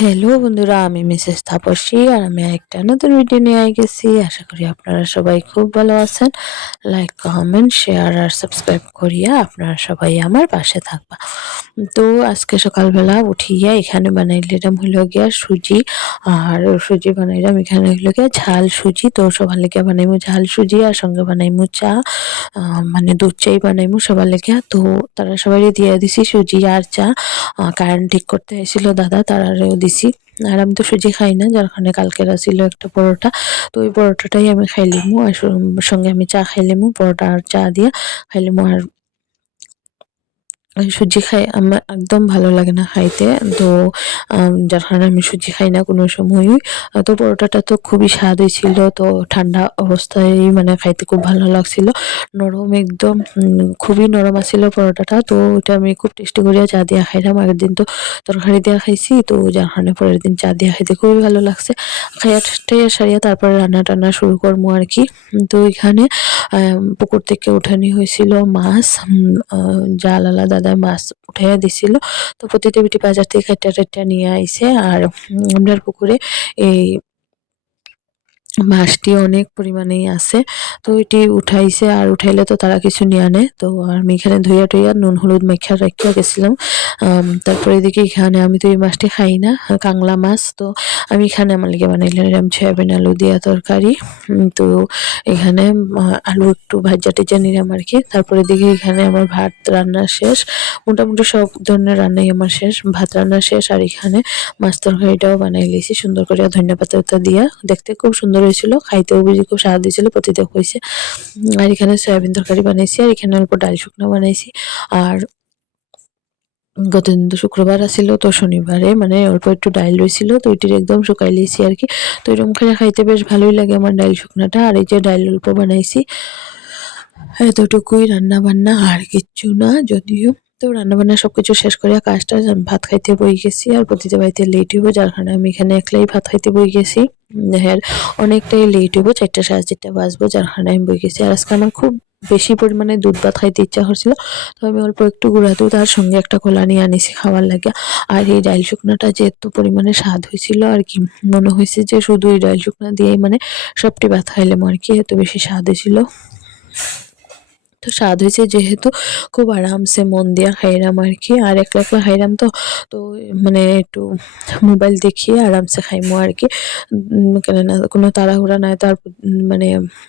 Hello বন্ধুরা, আমি Mrs Tapasi আর আমি একটা নতুন ভিডিও নিয়ে গেছি। আশা করি আপনারা সবাই খুব ভালো আছেন। লাইক, কমেন্ট, শেয়ার আর সাবস্ক্রাইব করিয়া আপনারা সবাই আমার পাশে থাকবা। তো আজকে সকালবেলা উঠিয়া এখানে বানাইলাম হইল গিয়া সুজি। আর সুজি বানাইলাম এখানে হইল গিয়া ঝাল সুজি। তো সবার লেগে বানাইমু ঝাল সুজি আর সঙ্গে বানাইমু চা, মানে দুধ চাই বানাইমু সবার লেগে। তো তারা সবাই দিয়ে দিছি সুজি আর চা। কারেন্ট ঠিক করতে এসেছিল দাদা, তারারেও দিছি। আর আমি তো সুজি খাই না, যার কারণে কালকের ছিল একটা পরোটা। তো ওই পরোটাটাই আমি খাইলিমু আর সঙ্গে আমি চা খাইলিমু, পরোটা আর চা দিয়া খাইলিমু। আর সুজি খাই আমার একদম ভালো লাগে না খাইতে। তো যার কারণে আমি সুজি খাই না কোনো সময়ই। তো পরোটাটা তো খুবই স্বাদ হয়েছিল। তো ঠান্ডা অবস্থায় মানে খাইতে খুব ভালো লাগছিল, নরম একদম, খুবই নরম আছিল পরোটাটা। তো ওটা আমি খুব টেস্টি করিয়া চা দিয়া খাইলাম। আগের দিন তো তরকারি দিয়া খাইছি, তো যার কারণে পরের দিন চা দিয়া খাইতে খুবই ভালো লাগছে। খাইয়া টাইয়া সারিয়া তারপরে রান্না টান্না শুরু করবো আর কি। তো এখানে পুকুর থেকে উঠানি হয়েছিল মাছ, জালালা দাদা মাছ উঠাইয়া দিছিল। তো প্রতিটা বিটি বাজার থেকে কাইটা টাইটা নিয়ে আইছে। আর আমরার পুকুরে এই মাছটি অনেক পরিমাণেই আছে। তো এটি উঠাইছে, আর উঠাইলে তো তারা কিছু নিয়ে আনে। তো আমি এখানে ধুইয়া টুইয়া নুন হলুদ মেখা রাখিয়া গেছিলাম। তারপরে এদিকে এখানে আমি তো এই মাছটি খাই না, কাংলা মাছ। তো আমি এখানে আমার লিগে বানাইলাম সয়াবিন আলু দিয়া তরকারি। তো এখানে আলু একটু ভাজা টেজা নিলাম আর কি। তারপরে এদিকে এখানে আমার ভাত রান্না শেষ, মোটামুটি সব ধরনের রান্নাই আমার শেষ। ভাত রান্না শেষ, আর এখানে মাছ তরকারিটাও বানাই লিয়েছি সুন্দর করে ধনিয়া পাতা দিয়া। দেখতে খুব সুন্দর হয়েছিল, খাইতেও বুঝি খুব স্বাদ হয়েছিল, প্রতিদেব হয়েছে। আর এখানে সয়াবিন তরকারি বানাইছি, আর এখানে অল্প ডাল শুকনো বানাইছি। আর গতদিন তো শুক্রবার আছিল, তো শনিবারে মানে অল্প একটু ডাইল রয়েছিল, তো ওইটির একদম শুকাই লিয়েছি আর কি। তো এরকম করে খাইতে বেশ ভালোই লাগে আমার ডাইল শুকনাটা। আর এই যে ডাইল অল্প বানাইছি, এতটুকুই রান্না বান্না, আর কিচ্ছু না যদিও। তো রান্না বান্না সবকিছু শেষ করে কাজটা আমি ভাত খাইতে বই গেছি। আর প্রতিটা বাড়িতে লেট হইব, যার কারণে আমি এখানে একলাই ভাত খাইতে বই গেছি। হ্যাঁ, অনেকটাই লেট হইব, 4টা সাড়ে 4টা বাজবো, যার কারণে আমি বই গেছি। আর আজকে আমার খুব বেশি পরিমাণে দুধ ভাত খাইতে ইচ্ছা করছিল। তো আমি অল্প একটু গুঁড়া দুধ আর সঙ্গে একটা কলা নিয়ে আনিছি খাওয়ার লাগে। আর এই ডাইল শুকনাটা যে এত পরিমাণে স্বাদ হয়েছিল আর কি, মনে হয়েছে যে শুধু এই ডাইল শুকনা দিয়েই মানে সবটি ভাত খাইলাম আর কি, এত বেশি স্বাদ হয়েছিল। তো স্বাদ হয়েছে যেহেতু খুব আরামসে মন দিয়া খাইলাম আর কি। আর একলা একলা খাইলাম তো, তো মানে একটু মোবাইল দেখিয়ে আরামসে খাইমু আর কি। কেননা কোনো তাড়াহুড়া নাই তার, মানে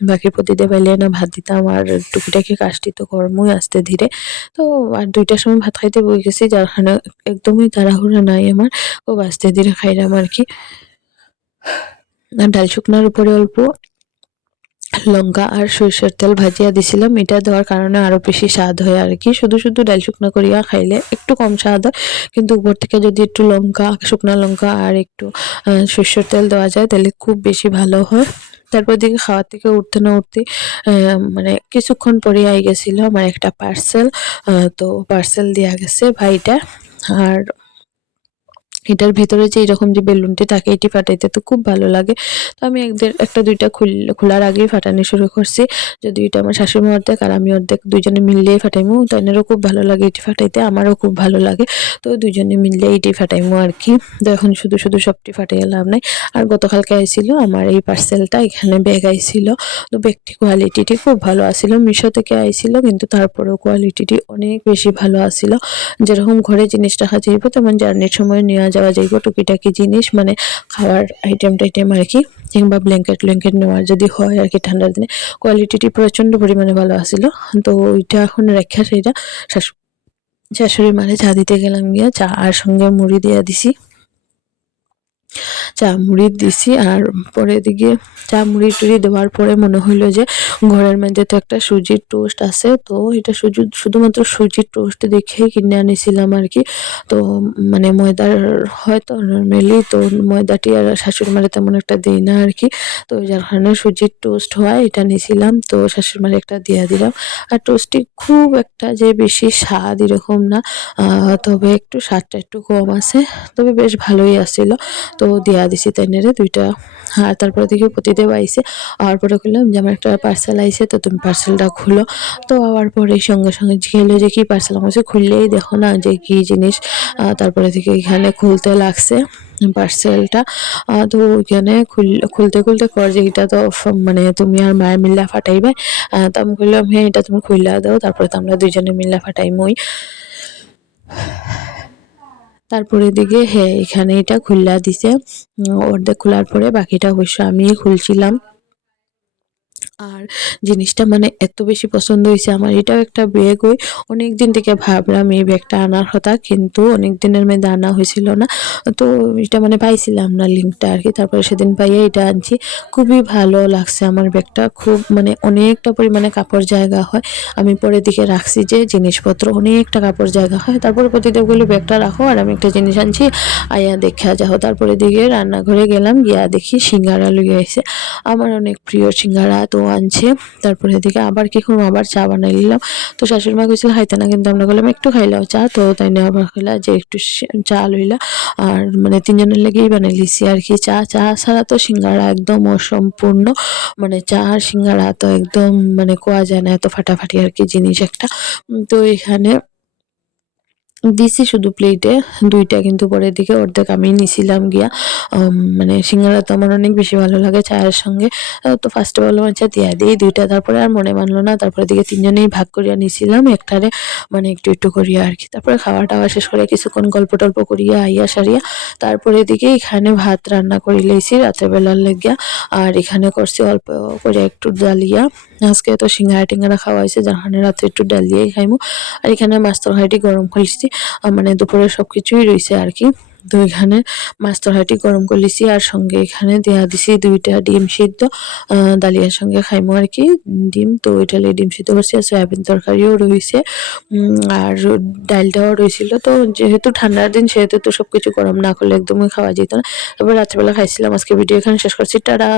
বাকি প্রতিদে পাইলে না ভাত দিতাম, আর টুকিটাকি কাজটি তো কর্মই আস্তে ধীরে। তো আর 2টার সময় ভাত খাইতে বই গেছি, যার কারণে একদমই তাড়াহুড়া নাই আমার, খুব আস্তে ধীরে খাইলাম আর কি। আর ডাল শুকনার উপরে অল্প লঙ্কা আর সরিষার তেল ভাজিয়া দিছিলাম, এটা দেওয়ার কারণে আরো বেশি স্বাদ হয় আর কি। শুধু শুধু ডাল শুকনা করিয়া খাইলে একটু কম স্বাদ হয়, কিন্তু উপর থেকে যদি একটু লঙ্কা, শুকনা লঙ্কা আর একটু সরিষার তেল দেওয়া যায় তাহলে খুব বেশি ভালো হয়। তারপর দিকে খাওয়া থেকে উঠতে না উঠতে মানে কিছুক্ষণ পরে আই গেছিল আমার একটা পার্সেল। তো পার্সেল দেওয়া গেছে ভাইটা। আর এটার ভিতরে যে এরকম যে বেলুনটি থাকে এটি ফাটাইতে তো খুব ভালো লাগে। তো আমি একটা দুইটা খোলার আগেই ফাটানো শুরু করছি। যদি এটা আমার শাশুড়ি অর্ধেক আর আমি অর্ধেক, দুইজনে মিললেই ফাটাইমু। তাইনেরও খুব ভালো লাগে এটি ফাটাইতে, আমারও খুব ভালো লাগে। তো দুইজনে মিললে এটি ফাটাইমু আর কি। তো এখন শুধু শুধু সবটি ফাটাইয়া লাভ নাই। আর গতকালকে আইছিল আমার এই পার্সেলটা, এখানে ব্যাগ আইছিল। তো ব্যাগটি কোয়ালিটিটি খুব ভালো আসিল, মিশো থেকে আইছিল, কিন্তু তারপরেও কোয়ালিটিটি অনেক বেশি ভালো আসিল। যেরকম ঘরে জিনিস রাখা যাইব তেমন জার্নির সময় নেওয়া যাওয়া যাইব টুকিটাকি জিনিস, মানে খাওয়ার আইটেম টাইটেম আর কি, কিংবা ব্ল্যাঙ্কেট ব্ল্যাঙ্কেট নেওয়ার যদি হয় আর কি ঠান্ডার দিনে। কোয়ালিটিটি প্রচন্ড পরিমাণে ভালো আসিল। তো ওইটা এখন রেখা সেইটা শাশুড়ি মারে চা দিতে গেলাম, গিয়া চা আর সঙ্গে মুড়ি দিয়া দিছি। চা মুড়ি দিছি, আর পরে দিকে চা মুড়ি টুড়ি দেওয়ার পরে মনে হইলো যে ঘরের মধ্যে তো একটা সুজির টোস্ট আছে, তো এটা শুধুমাত্র সুজির টোস্ট দেখেই কিনে আনিছিলাম আর কি। তো মানে ময়দার হয়তো নর্মালি তো ময়দাটি আর শাশুড়ি মারে তেমন একটা দিই না আর কি। তো যার কারণে সুজির টোস্ট হয় এটা নিয়েছিলাম, তো শাশুড়ি মারে একটা দিয়া দিলাম। আর টোস্টটি খুব একটা যে বেশি স্বাদ এরকম না, তবে একটু স্বাদটা একটু কম আছে, তবে বেশ ভালোই আসছিল। তো দিয়া দিছি তাইনেরে দুইটা। আর তারপরে দেখি প্রতিদেব আইছে, আর পরে বললাম যে আমার একটা পার্সেল আইছে, তো তুমি পার্সেলটা খুলো। তো আবার পরে সঙ্গে সঙ্গে গেলো যে কি পার্সেল, আমার কাছে খুললেই দেখো না যে কি জিনিস। তারপরে থেকে এখানে খুলতে লাগছে পার্সেলটা। তো ওইখানে খুলতে খুলতে কর যে এটা তো মানে তুমি আর মায়ের মিল্লা ফাটাইবে। তো আমি বললাম হ্যাঁ এটা তুমি খুললা দাও, তারপরে তো আমরা দুইজনে মিল্লা ফাটাইমই। তারপরে এদিকে হ্যাঁ এখানে এটা খুললা দিছে। অর্ধেক খোলার পরে বাকিটা অবশ্য আমিই খুলছিলাম। আর জিনিসটা মানে এত বেশি পছন্দ হয়েছে আমার। এটাও একটা ব্যাগ, ওই অনেকদিন থেকে ভাবলাম এই ব্যাগটা আনার কথা, কিন্তু অনেক দিনের মধ্যে আনা হয়েছিল না। তো এটা মানে পাইছিলাম না লিঙ্কটা আর কি, তারপরে সেদিন পাইয়ে এটা আনছি। খুবই ভালো লাগছে আমার ব্যাগটা, খুব মানে অনেকটা পরিমাণে কাপড় জায়গা হয়। আমি পরের দিকে রাখছি যে জিনিসপত্র অনেকটা কাপড় জায়গা হয়। তারপরে প্রতিদেব বললো ব্যাগটা রাখো আর আমি একটা জিনিস আনছি, আয়া দেখা যাও। তারপরে দিকে রান্নাঘরে গেলাম, গিয়া দেখি সিঙ্গারা লইয়া আইছে, আমার অনেক প্রিয় সিঙ্গারা, তো আনছে। তারপরে এদিকে আবার কি করবো, আবার চা বানাই নিলাম। তো শাশুড়ি মা কইছিল খাইতে না, কিন্তু আমরা বললাম একটু খাইলাও চা, তো তাই না আবার কইলা যে একটু চা লইলা। আর মানে তিনজনের লেগেই বানাই লিছি আর কি চা। চা ছাড়া তো সিঙ্গারা একদম অসম্পূর্ণ, মানে চা আর সিঙ্গারা তো একদম মানে কোয়া যায় না, এত ফাটাফাটি আর কি জিনিস একটা। তো এখানে দিছি শুধু প্লেটে দুইটা, কিন্তু পরের দিকে অর্ধেক আমি নিছিলাম গিয়া। মানে সিঙ্গারা তো আমার অনেক বেশি ভালো লাগে চায়ের সঙ্গে। তো ফার্স্টে বললাম আচ্ছা দিয়া দিই দুইটা, তারপরে আর মনে মানলো না। তারপরে দিকে তিনজনেই ভাগ করিয়া নিছিলাম একটারে, মানে একটু একটু করিয়া আর কি। তারপরে খাওয়া টাওয়া শেষ করে কিছুক্ষণ গল্প টল্প করিয়া আইয়া সারিয়া তারপরে দিকে এখানে ভাত রান্না করে লইছি রাতের বেলার লেগিয়া। আর এখানে করছি অল্প করে একটু ডালিয়া। আজকে তো সিঙ্গারা টিঙ্গারা খাওয়া হয়েছে, যার কারণে রাতে একটু ডাল দিয়েই খাইমু। আর এখানে মাছ তরকারিটি গরম করছি, মানে দুপুরে সবকিছুই রয়েছে আর কি। তো এখানে মাছ তরকারিটি গরম করে লিছি, আর সঙ্গে এখানে দেয়া দিছি দুইটা ডিম সিদ্ধ। ডালিয়ার সঙ্গে খাইমু আর কি ডিম, তো ওই ডালে ডিম সিদ্ধ করছি, আর সয়াবিন তরকারিও রয়েছে। আর ডালটাও রয়েছিল। তো যেহেতু ঠান্ডার দিন সেহেতু তো সবকিছু গরম না করলে একদমই খাওয়া যেত না। তারপর রাত্রেবেলা খাইছিলাম। আজকে ভিডিও এখানে শেষ করছি, টাটা।